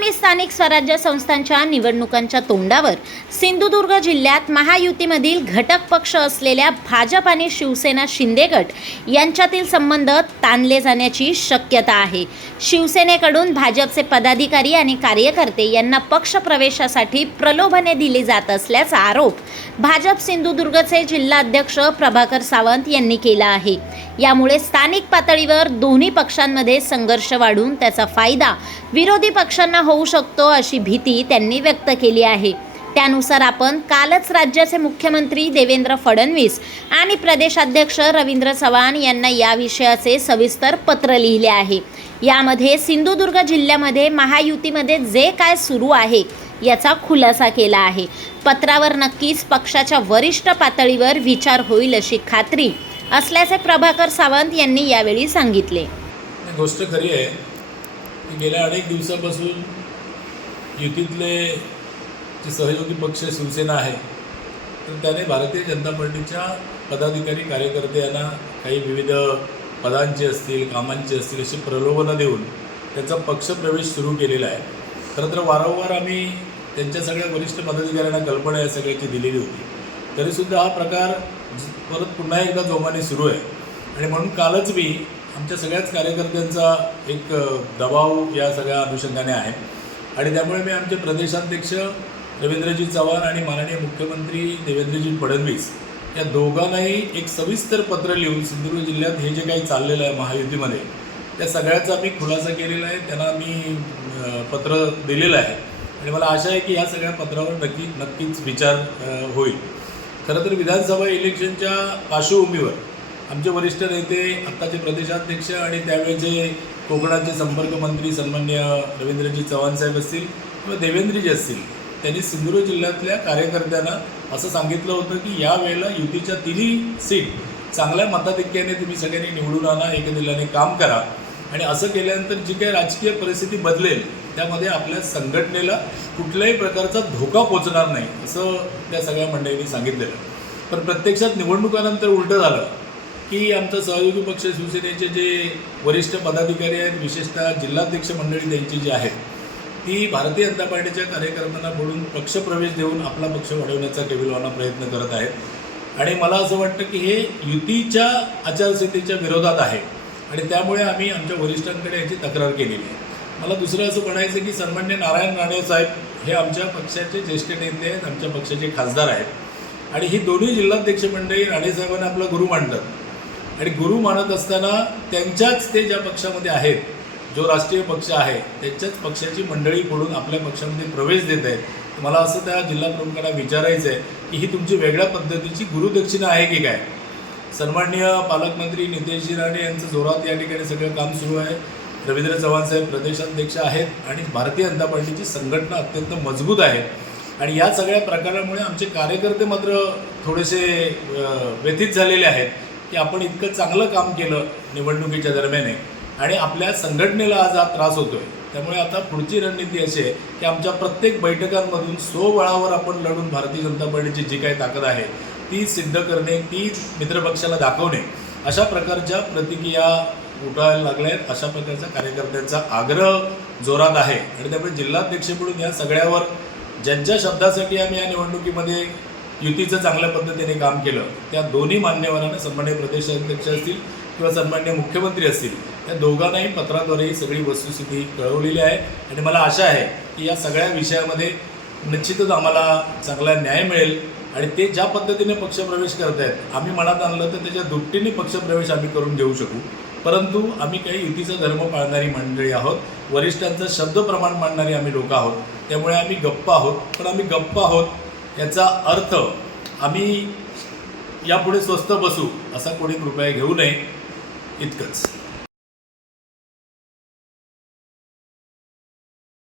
आगामी स्थानिक स्वराज्य संस्थांच्या निवडणुकांच्या तोंडावर सिंधुदुर्ग जिल्ह्यात महायुतीमधील घटक पक्ष असलेल्या भाजप आणि शिवसेना शिंदेगट यांच्यातील संबंध ताणले जाण्याची शक्यता आहे शिवसेनेकडून भाजपचे पदाधिकारी आणि कार्यकर्ते यांना पक्ष प्रवेशासाठी प्रलोभने दिली जात असल्याचा आरोप भाजप सिंधुदुर्गचे जिल्हाध्यक्ष प्रभाकर सावंत यांनी केला आहे यामुळे स्थानिक पातळीवर दोन्ही पक्षांमध्ये संघर्ष वाढून त्याचा फायदा विरोधी पक्षांना होऊ शकतो अशी भीती त्यांनी व्यक्त केली आहे त्यानुसार आपण कालच राज्याचे मुख्यमंत्री देवेंद्र फडणवीस आणि प्रदेशाध्यक्ष रवींद्र चव्हाण यांना या विषयाचे सविस्तर पत्र लिहिले आहे यामध्ये सिंधुदुर्ग जिल्ह्यामध्ये महायुतीमध्ये जे काय सुरू आहे याचा खुलासा केला आहे पत्रावर नक्कीच पक्षाच्या वरिष्ठ पातळीवर विचार होईल अशी खात्री असल्याचे प्रभाकर सावंत यांनी यावेळी सांगितले गोष्ट खरी आहे गेल्या अनेक दिवसापासून युतीतले जे सहयोगी पक्ष शिवसेना आहे तर त्याने भारतीय जनता पार्टीच्या पदाधिकारी कार्यकर्ते यांना काही विविध पदांचे असतील कामांचे असतील अशी प्रलोभनं देऊन त्याचा पक्षप्रवेश सुरू केलेला आहे खरं तर वारंवार आम्ही त्यांच्या सगळ्या वरिष्ठ पदाधिकाऱ्यांना कल्पना या सगळ्याची दिलेली होती तरीसुद्धा हा प्रकार परत पुन्हा एकदा जोमाने सुरू आहे आणि म्हणून कालच मी आमच्या सगळ्याच कार्यकर्त्यांचा एक दबाव या सगळ्या अनुषंगाने आहे आणि त्यामुळे मी आमचे प्रदेशाध्यक्ष रवींद्रजी चव्हाण आणि माननीय मुख्यमंत्री देवेंद्रजी फडणवीस या दोघांनाही एक सविस्तर पत्र लिहून सिंधुदुर्ग जिल्ह्यात हे जे काही चाललेलं आहे महायुतीमध्ये त्या सगळ्याचा मी खुलासा केलेला आहे त्यांना मी पत्र दिलेलं आहे आणि मला आशा आहे की या सगळ्या पत्रावर नक्की नक्कीच विचार होईल खरं तर विधानसभा इलेक्शनच्या पार्श्वभूमीवर आमचे वरिष्ठ नेते आत्ताचे प्रदेशाध्यक्ष आणि त्यावेळेचे कोकणाचे संपर्क मंत्री सन्मान्य रवींद्रजी चव्हाण साहेब असतील किंवा देवेंद्रजी असतील त्यांनी सिंधुदुर्ग जिल्ह्यातल्या कार्यकर्त्यांना असं सांगितलं होतं की या वेळेला युतीच्या तिन्ही सीट चांगल्या मताधिक्याने तुम्ही सगळ्यांनी निवडून आणा एकदिलाने काम करा आणि असं केल्यानंतर जी काही राजकीय परिस्थिती बदलेल त्यामध्ये आपल्या संघटनेला कुठल्याही प्रकारचा धोका पोचणार नाही असं त्या सगळ्या मंडळींनी सांगितलेलं पण प्रत्यक्षात निवडणुकानंतर उलटं झालं की आमचा सहयोगी पक्ष शिवसेनेचे जे वरिष्ठ पदाधिकारी आहेत विशेषतः जिल्हाध्यक्ष मंडळी त्यांची जी आहेत ती भारतीय जनता पार्टीच्या कार्यकर्त्यांना बोलून पक्षप्रवेश देऊन आपला पक्ष वाढवण्याचा केविलवाना प्रयत्न करत आहेत आणि मला असं वाटतं की हे युतीच्या आचारसंहितेच्या विरोधात आहे आणि त्यामुळे आम्ही आमच्या वरिष्ठांकडे याची तक्रार केलेली आहे मला दुसरं असं म्हणायचं की सन्मान्य नारायण राणे साहेब हे आमच्या पक्षाचे ज्येष्ठ नेते आहेत आमच्या पक्षाचे खासदार आहेत आणि ही दोन्ही जिल्हाध्यक्ष मंडळी राणेसाहेबांना आपला गुरु मांडतात आणि गुरु मानत असताना त्यांच्याच ते ज्या पक्षामध्ये आहेत जो राष्ट्रीय पक्ष आहे त्यांच्याच पक्षाची मंडळी फोडून आपल्या पक्षामध्ये प्रवेश देत आहेत मला असं त्या जिल्हा प्रमुखांना विचारायचं आहे की ही तुमची वेगळ्या पद्धतीची गुरुदक्षिणा आहे की काय सन्माननीय पालकमंत्री नितेश राणे यांचं जोरात या ठिकाणी सगळं काम सुरू आहे रवींद्र चव्हाण साहेब प्रदेशाध्यक्ष आहेत आणि भारतीय जनता पार्टीची संघटना अत्यंत मजबूत आहे आणि या सगळ्या प्रकारामुळे आमचे कार्यकर्ते मात्र थोडेसे व्यथित झालेले आहेत की आपण इतकं चांगलं काम केलं निवडणुकीच्या दरम्याने आणि आपल्या संघटनेला आज हा त्रास होतोय त्यामुळे आता पुढची रणनीती अशी आहे की आमच्या प्रत्येक बैठकांमधून स्वबळावर आपण लढून भारतीय जनता पार्टीची जी काही ताकद आहे ती सिद्ध करणे ती मित्रपक्षाला दाखवणे अशा प्रकारच्या प्रतिक्रिया उठायला लागल्या आहेत अशा प्रकारचा कार्यकर्त्यांचा आग्रह जोरात आहे आणि त्यामुळे जिल्हाध्यक्ष म्हणून या सगळ्यावर ज्यांच्या शब्दासाठी आम्ही या निवडणुकीमध्ये युतीचं चांगल्या पद्धतीने काम केलं त्या दोन्ही मान्यवरांना सन्मान्य प्रदेशाध्यक्ष असतील किंवा सन्मान्य मुख्यमंत्री असतील त्या दोघांनाही पत्राद्वारे ही सगळी वस्तुस्थिती कळवलेली आहे आणि मला आशा आहे की या सगळ्या विषयामध्ये निश्चितच आम्हाला चांगला न्याय मिळेल आणि ते ज्या पद्धतीने पक्षप्रवेश करत आहेत आम्ही मनात आणलं तर त्याच्या दुपटीने पक्षप्रवेश आम्ही करून घेऊ शकू परंतु आम्ही काही युतीचा धर्म पाळणारी मंडळी आहोत वरिष्ठांचं शब्द प्रमाण मांडणारी आम्ही लोक आहोत त्यामुळे आम्ही गप्प आहोत पण आम्ही गप्प आहोत याचा अर्थ आम्ही यापुढे स्वस्त बसू असा कोणी कृपया घेऊ नये इतकंच